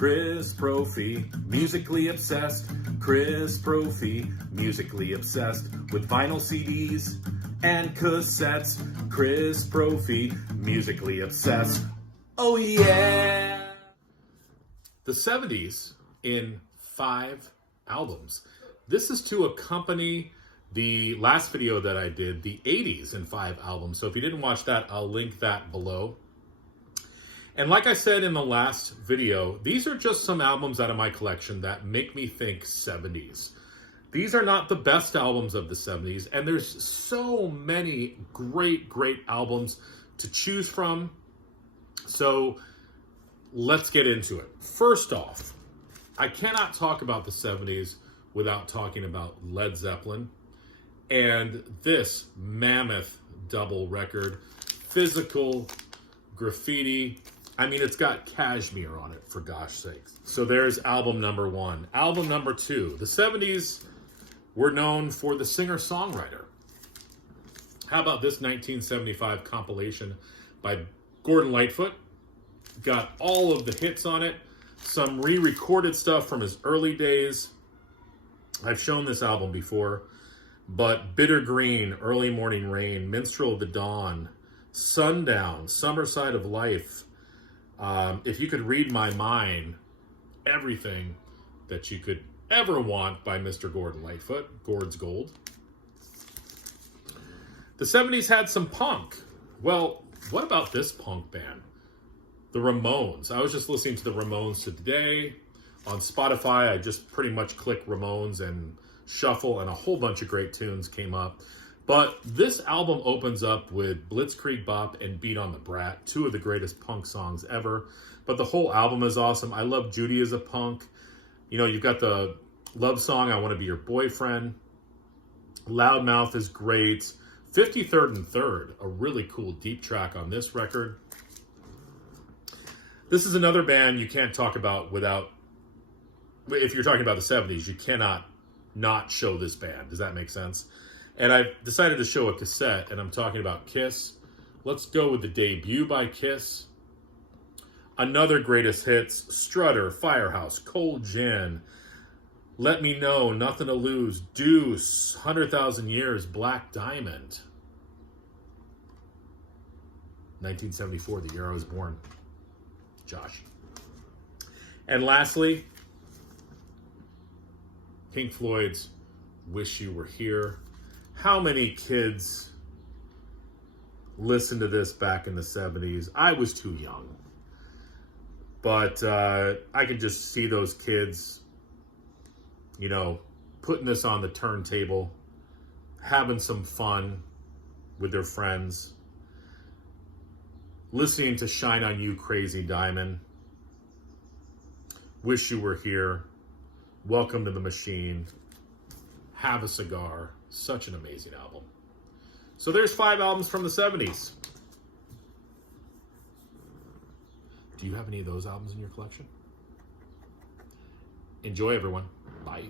Chris Brophy, musically obsessed. Chris Brophy, musically obsessed with vinyl CDs and cassettes. Chris Brophy, musically obsessed. Oh yeah! The 70s in 5 albums. This is to accompany the last video that I did, the 80s in 5 albums. So if you didn't watch that, I'll link that below. And like I said in the last video, these are just some albums out of my collection that make me think 70s. These are not the best albums of the 70s, and there's so many great albums to choose from. So let's get into it. First off, I cannot talk about the 70s without talking about Led Zeppelin and this mammoth double record, Physical Graffiti. I mean, it's got Kashmir on it, for gosh sakes. So there's album number 1. Album number 2. The 70s were known for the singer-songwriter. How about this 1975 compilation by Gordon Lightfoot? Got all of the hits on it. Some re-recorded stuff from his early days. I've shown this album before. But Bitter Green, Early Morning Rain, Minstrel of the Dawn, Sundown, Summer Side of Life. If you could read my mind, everything that you could ever want by Mr. Gordon Lightfoot, Gord's Gold. The 70s had some punk. Well, what about this punk band? The Ramones. I was just listening to the Ramones today on Spotify. I just pretty much click Ramones and shuffle, and a whole bunch of great tunes came up. But this album opens up with Blitzkrieg Bop and Beat on the Brat, 2 of the greatest punk songs ever. But the whole album is awesome. I love Judy as a punk. You know, you've got the love song, I Want to Be Your Boyfriend. Loudmouth is great. 53rd and Third, a really cool deep track on this record. This is another band you can't talk about without, if you're talking about the 70s, you cannot not show this band. Does that make sense? And I decided to show a cassette, and I'm talking about Kiss. Let's go with the debut by Kiss. Another greatest hits, Strutter, Firehouse, Cold Gin, Let Me Know, Nothing to Lose, Deuce, 100,000 Years, Black Diamond. 1974, the year I was born. Josh. And lastly, Pink Floyd's Wish You Were Here. How many kids listened to this back in the 70s? I was too young. But I could just see those kids, you know, putting this on the turntable, having some fun with their friends, listening to Shine On You, Crazy Diamond, Wish You Were Here, Welcome to the Machine, Have a Cigar. Such an amazing album. So there's 5 albums from the 70s. Do you have any of those albums in your collection? Enjoy, everyone. Bye.